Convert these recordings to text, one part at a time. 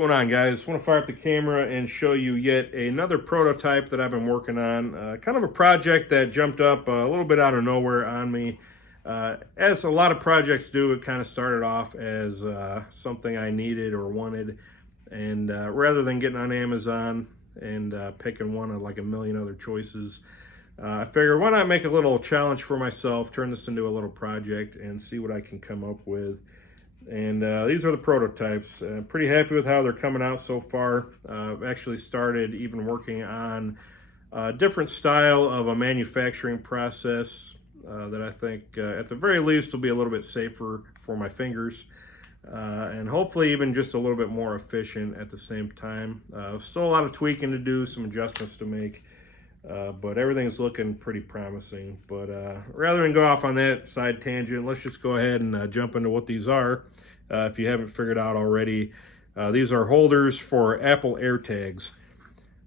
going on, guys? I want to fire up the camera and show you yet another prototype that I've been working on. Kind of a project that jumped up a little bit out of nowhere on me. As a lot of projects do, it kind of started off as something I needed or wanted. And rather than getting on Amazon and picking one of like a million other choices, I figured why not make a little challenge for myself, turn this into a little project and see what I can come up with. And these are the prototypes. Pretty happy with how they're coming out so far. I've actually started even working on a different style of a manufacturing process that I think at the very least will be a little bit safer for my fingers and hopefully even just a little bit more efficient at the same time. Still a lot of tweaking to do, some adjustments to make. But everything's looking pretty promising. But rather than go off on that side tangent, let's just go ahead and jump into what these are. If you haven't figured out already, these are holders for Apple AirTags.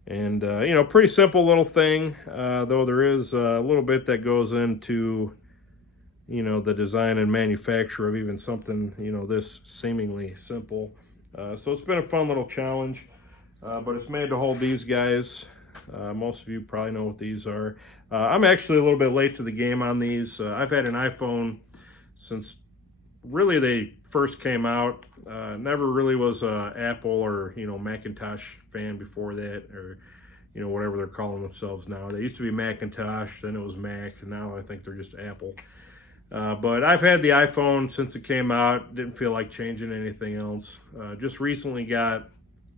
And, you know, pretty simple little thing, though there is a little bit that goes into, you know, the design and manufacture of even something, you know, this seemingly simple. So it's been a fun little challenge, but it's made to hold these guys. Most of you probably know what these are. I'm actually a little bit late to the game on these. I've had an iPhone since really they first came out. Never really was a Apple or, you know, Macintosh fan before that, or, you know, whatever they're calling themselves now. They used to be Macintosh, then it was Mac, and now I think they're just Apple. But I've had the iPhone since it came out. Didn't feel like changing anything else. Just recently got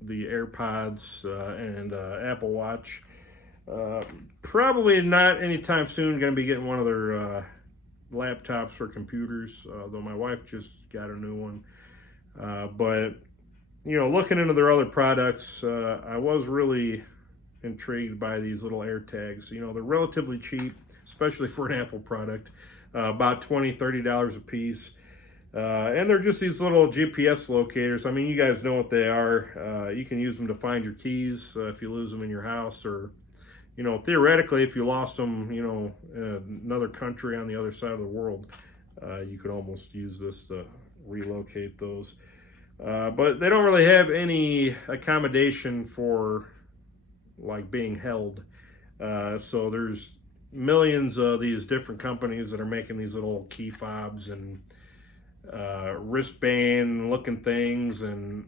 the AirPods and Apple Watch. Probably not anytime soon going to be getting one of their laptops or computers, though my wife just got a new one. But, you know, looking into their other products, I was really intrigued by these little AirTags. You know, they're relatively cheap, especially for an Apple product, about $20, $30 a piece. And they're just these little GPS locators. I mean, you guys know what they are. You can use them to find your keys if you lose them in your house, or, you know, theoretically, if you lost them, you know, in another country on the other side of the world, you could almost use this to relocate those. But they don't really have any accommodation for, like, being held. So there's millions of these different companies that are making these little key fobs and wristband looking things and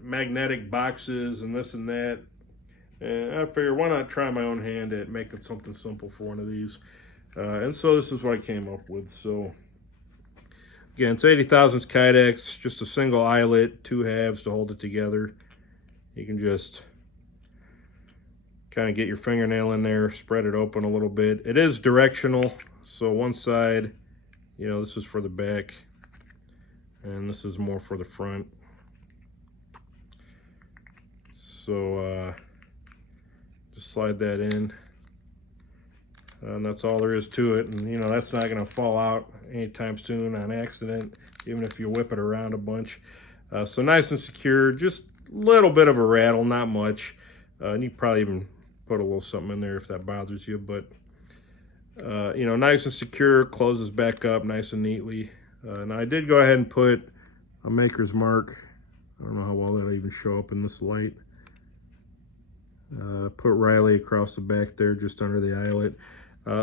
magnetic boxes and this and that, and I figured why not try my own hand at making something simple for one of these, and so this is what I came up with. So again, it's 80 thousandths kydex, just a single eyelet, two halves to hold it together. You can just kind of get your fingernail in there, spread it open a little bit. It is directional, so one side, you know, this is for the back, and this is more for the front. So just slide that in, and that's all there is to it. And, you know, that's not going to fall out anytime soon on accident, even if you whip it around a bunch. So nice and secure, just a little bit of a rattle, not much. And you probably even put a little something in there if that bothers you, but you know, nice and secure, closes back up nice and neatly. And I did go ahead and put a maker's mark. I don't know how well that'll even show up in this light. Put Riley across the back there, just under the eyelet.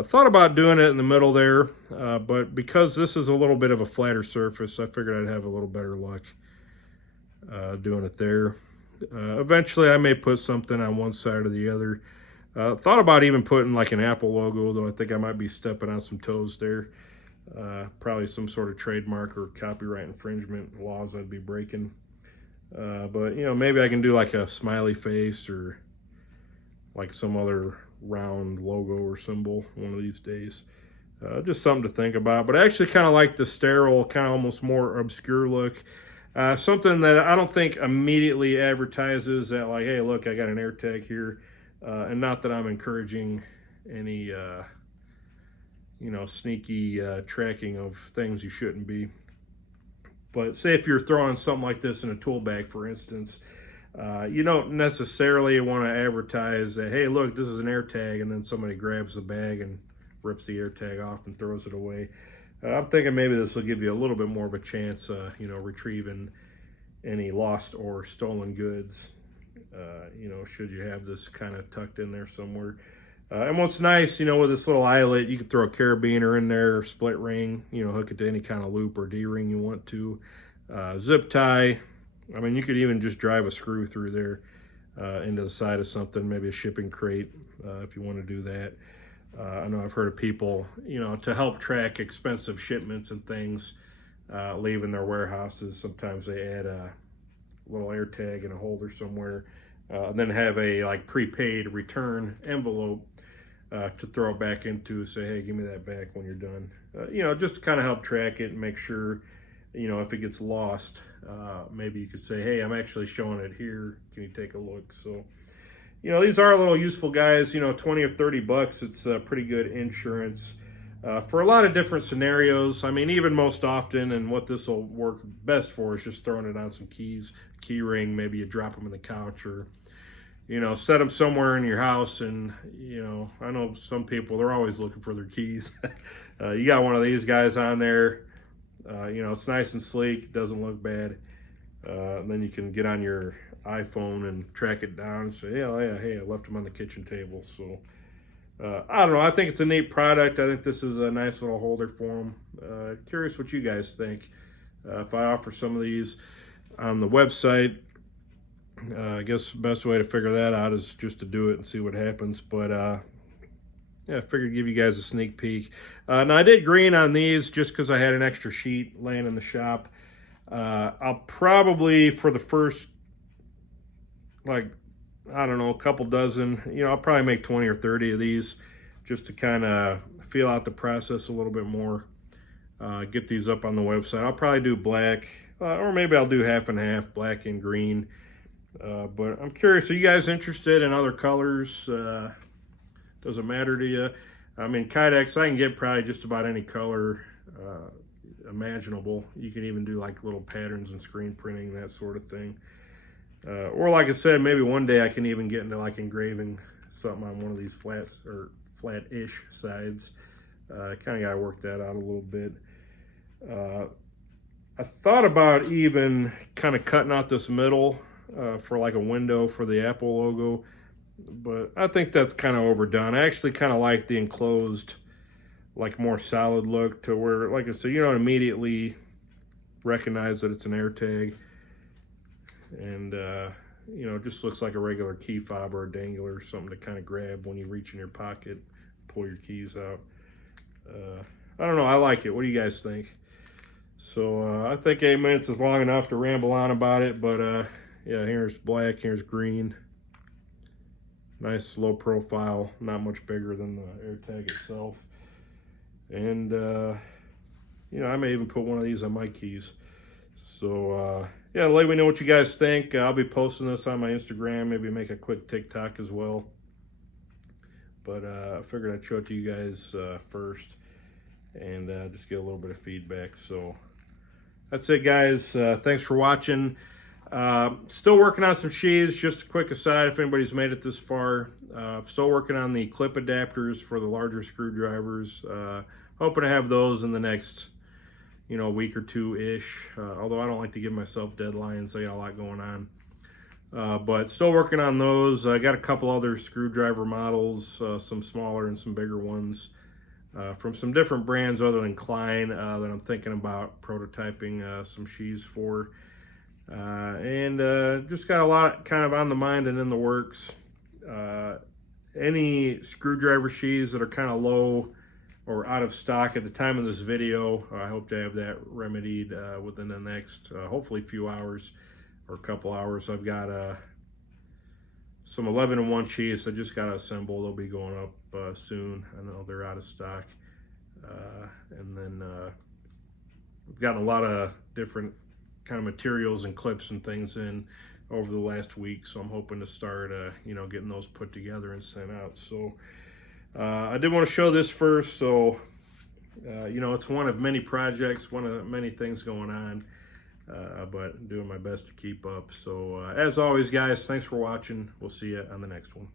Thought about doing it in the middle there, but because this is a little bit of a flatter surface, I figured I'd have a little better luck doing it there. Eventually, I may put something on one side or the other. Thought about even putting like an Apple logo, though I think I might be stepping on some toes there. Probably some sort of trademark or copyright infringement laws I'd be breaking. But, you know, maybe I can do like a smiley face or like some other round logo or symbol one of these days. Just something to think about. But I actually kind of like the sterile, kind of almost more obscure look. Something that I don't think immediately advertises that, like, hey, look, I got an AirTag here. And not that I'm encouraging any, you know, sneaky tracking of things you shouldn't be. But say if you're throwing something like this in a tool bag, for instance, you don't necessarily want to advertise that, hey, look, this is an AirTag, and then somebody grabs the bag and rips the AirTag off and throws it away. I'm thinking maybe this will give you a little bit more of a chance, you know, retrieving any lost or stolen goods, you know, should you have this kind of tucked in there somewhere. And what's nice, you know, with this little eyelet, you can throw a carabiner in there, or split ring, you know, hook it to any kind of loop or D-ring you want to. Zip tie. I mean, you could even just drive a screw through there into the side of something, maybe a shipping crate, if you want to do that. I know I've heard of people, you know, to help track expensive shipments and things, leaving their warehouses. Sometimes they add a little AirTag in a holder somewhere, and then have a like prepaid return envelope to throw it back into. Say, hey, give me that back when you're done. You know, just to kind of help track it and make sure, you know, if it gets lost, maybe you could say, hey, I'm actually showing it here. Can you take a look? So, you know, these are a little useful, guys. You know, 20 or 30 bucks. It's pretty good insurance for a lot of different scenarios. I mean, even most often, and what this will work best for is just throwing it on some keys, key ring. Maybe you drop them in the couch, or, you know, set them somewhere in your house. And, you know, I know some people, they're always looking for their keys. You got one of these guys on there. You know, it's nice and sleek, doesn't look bad. Then you can get on your iPhone and track it down and say, oh yeah, hey, I left them on the kitchen table. So I don't know, I think it's a neat product. I think this is a nice little holder for them. Curious what you guys think. If I offer some of these on the website, I guess the best way to figure that out is just to do it and see what happens. But yeah, I figured give you guys a sneak peek. Now, I did green on these just because I had an extra sheet laying in the shop. I'll probably, for the first, like, I don't know, a couple dozen, you know, I'll probably make 20 or 30 of these just to kind of feel out the process a little bit more. Get these up on the website. I'll probably do black, or maybe I'll do half and half, black and green. But I'm curious, are you guys interested in other colors? Does it matter to you? I mean, kydex, I can get probably just about any color imaginable. You can even do like little patterns and screen printing, that sort of thing. Or like I said, maybe one day I can even get into like engraving something on one of these flats or flat-ish sides. Kind of got to work that out a little bit. I thought about even kind of cutting out this middle for like a window for the Apple logo, but I think that's kind of overdone. I actually kind of like the enclosed, like more solid look, to where, like I said, you don't immediately recognize that it's an AirTag, and you know, it just looks like a regular key fob or a dangler, or something to kind of grab when you reach in your pocket, pull your keys out. I don't know, I like it. What do you guys think? So I think 8 minutes is long enough to ramble on about it, but yeah, here's black, here's green. Nice low profile, not much bigger than the AirTag itself. And you know, I may even put one of these on my keys. So yeah, let me know what you guys think. I'll be posting this on my Instagram, maybe make a quick TikTok as well. But I figured I'd show it to you guys first, and just get a little bit of feedback. So that's it, guys. Thanks for watching. Still working on some sheaths. Just a quick aside, if anybody's made it this far, still working on the clip adapters for the larger screwdrivers. Hoping to have those in the next, you know, week or two-ish. Although I don't like to give myself deadlines. I got a lot going on. But still working on those. I got a couple other screwdriver models, some smaller and some bigger ones, from some different brands other than Klein, that I'm thinking about prototyping some sheaths for. And just got a lot kind of on the mind and in the works. Any screwdriver sheaths that are kind of low or out of stock at the time of this video, I hope to have that remedied within the next hopefully few hours or a couple hours. I've got some 11-in-1 sheaths I just got to assemble. They'll be going up soon. I know they're out of stock. And then we've gotten a lot of different kind of materials and clips and things in over the last week, so I'm hoping to start you know, getting those put together and sent out. So I did want to show this first. So you know, it's one of many projects, one of many things going on, but doing my best to keep up. So as always, guys, thanks for watching. We'll see you on the next one.